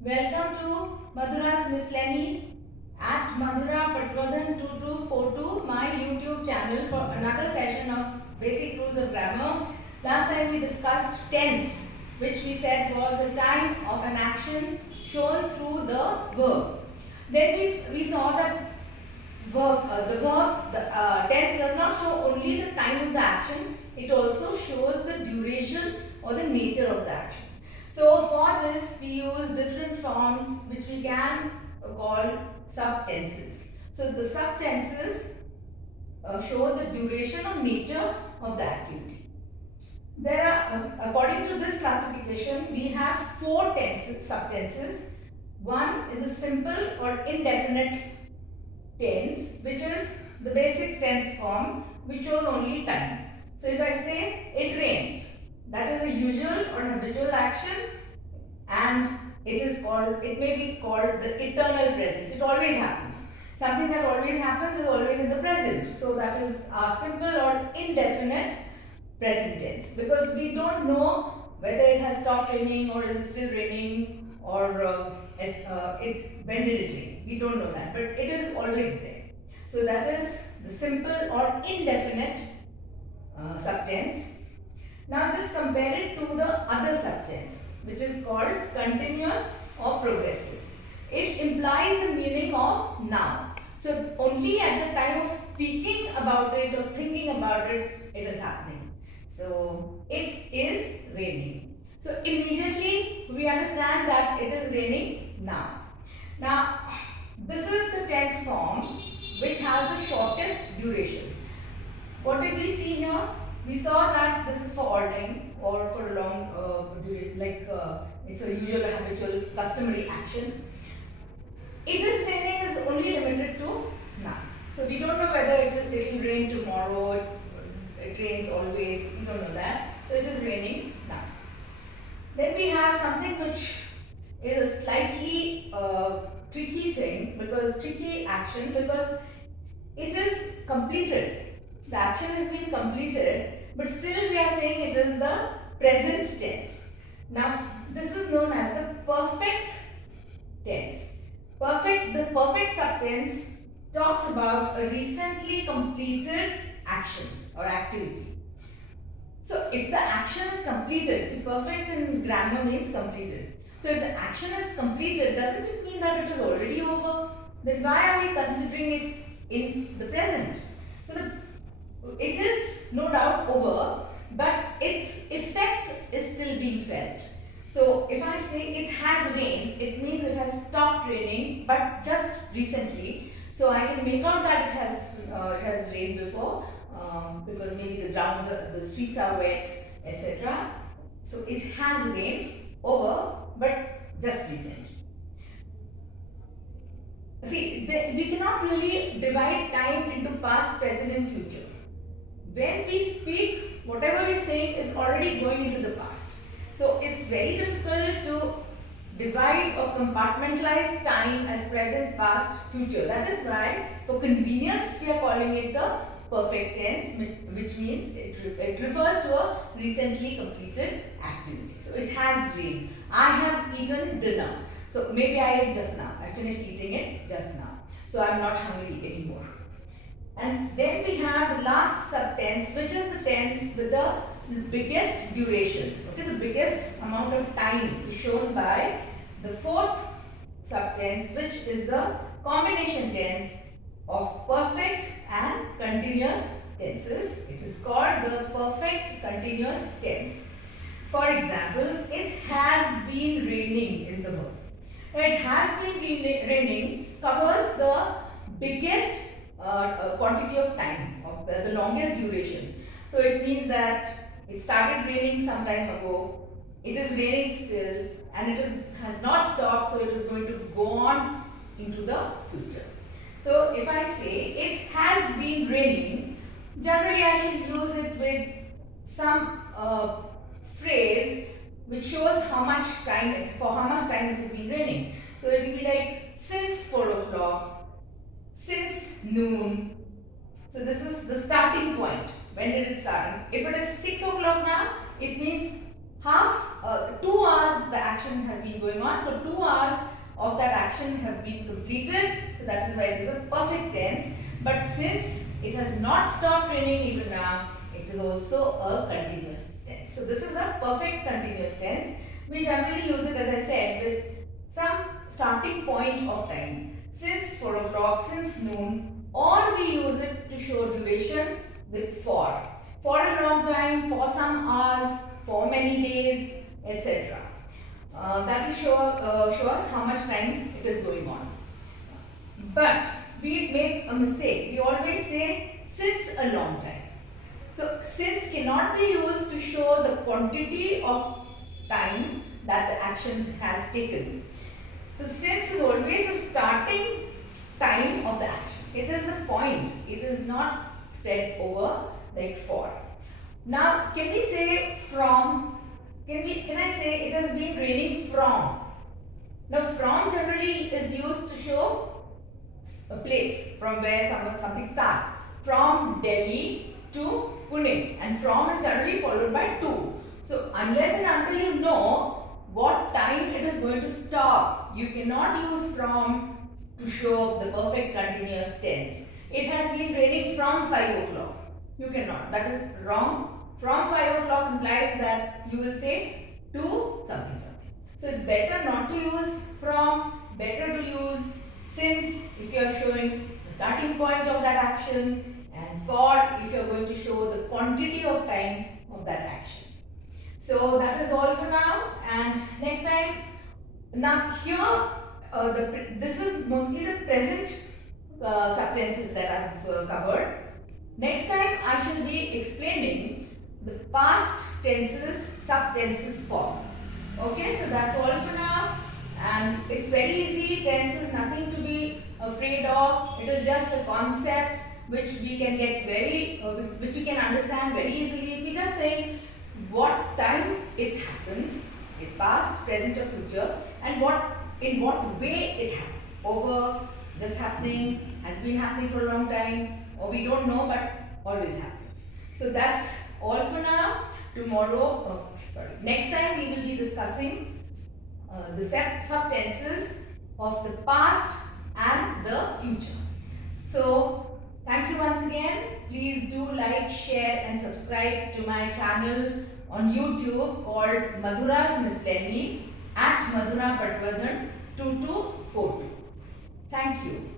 Welcome to Madhura's Miscellany at Madhura Patwardhan 2242, my YouTube channel, for another session of basic rules of grammar. Last time we discussed tense, which we said was the time of an action shown through the verb. Then we saw that the tense does not show only the time of the action, it also shows the duration or the nature of the action. So for this we use different forms which we can call subtenses. So the subtenses show the duration or nature of the activity. There are, according to this classification, we have four subtenses. One is a simple or indefinite tense, which is the basic tense form, which shows only time. So if I say it rains, that is a usual or habitual action, and it may be called the eternal present. It always happens. Something that always happens is always in the present. So that is a simple or indefinite present tense, because we don't know whether it has stopped raining or is it still raining, or when did it rain. We don't know that, but it is always there. So that is the simple or indefinite subtense. Now just compare it to the other subtense, which is called continuous or progressive. It implies the meaning of now. So only at the time of speaking about it or thinking about it, it is happening. So it is raining. So immediately we understand that it is raining now. Now this is the tense form which has the shortest duration. What did we see here? We saw that this is for all time or for a long duration, it's a usual, habitual, customary action. It is raining is only limited to now. So we don't know whether it will rain tomorrow, it rains always, we don't know that. So it is raining now. Then we have something which is a slightly tricky thing, tricky action, because it is completed. The action has been completed, but still we are saying it is the present tense. Now this is known as the perfect tense. The perfect subtense talks about a recently completed action or activity. So if the action is completed, see, perfect in grammar means completed. So if the action is completed, doesn't it mean that it is already over? Then why are we considering it in the present? So it is no doubt over, but its effect is still being felt. So if I say it has rained, it means it has stopped raining, but just recently. So I can make out that it has rained before, because maybe the streets are wet, etc. So it has rained over, but just recently. See, we cannot really divide time into past, present and future. When we speak, whatever we are saying is already going into the past. So it's very difficult to divide or compartmentalize time as present, past, future. That is why, for convenience, we are calling it the perfect tense, which means it refers to a recently completed activity. So it has rained. I have eaten dinner. So maybe I ate just now. I finished eating it just now. So I am not hungry anymore. And then we have the last subtense, which is the tense with the biggest duration. Okay, the biggest amount of time is shown by the fourth subtense, which is the combination tense of perfect and continuous tenses. It is called the perfect continuous tense. For example, it has been raining is the verb. Now, it has been raining covers the biggest quantity of time, or the longest duration. So it means that it started raining some time ago, it is raining still, and has not stopped, so it is going to go on into the future. So if I say it has been raining, generally I shall use it with some phrase which shows for how much time it has been raining. So it will be like since 4 o'clock, since noon. So this is the starting point. When did it start? If it is 6 o'clock now, it means 2 hours the action has been going on. So 2 hours of that action have been completed. So that is why it is a perfect tense. But since it has not stopped raining even now, it is also a continuous tense. So this is a perfect continuous tense. We generally use it, as I said, with some starting point of time. Since 4 o'clock, since noon, or we use it to show duration with for. For a long time, for some hours, for many days, etc. That will show us how much time it is going on. But we make a mistake. We always say since a long time. So since cannot be used to show the quantity of time that the action has taken. So since is always the starting time of the action. It is the point. It is not spread over like for. Now can we say from? Can I say it has been raining from? Now from generally is used to show a place from where something starts. From Delhi to Pune, and from is generally followed by to. So unless and until you know what time it is going to stop, you cannot use from to show the perfect continuous tense. It has been raining from 5 o'clock. You cannot. That is wrong. From 5 o'clock implies that you will say to something something. So it's better not to use from, better to use since if you are showing the starting point of that action, and for if you are going to show the quantity of time of that action. So that is all for now, and next time. Now here this is mostly the present subtenses that I have covered. Next time I shall be explaining the past tenses, subtenses format. Okay, so that's all for now, and it's very easy. Tense is nothing to be afraid of. It is just a concept which we can get which we can understand very easily if we just think what time it happens, in past, present or future, and in what way it happened. Over, just happening, has been happening for a long time, or we don't know but always happens. So that's all for now. Next time we will be discussing the subtenses of the past and the future. So thank you once again. Please do like, share and subscribe to my channel on YouTube called Madhura's Miscellany at Madhura Patwardhan 2242. Thank you.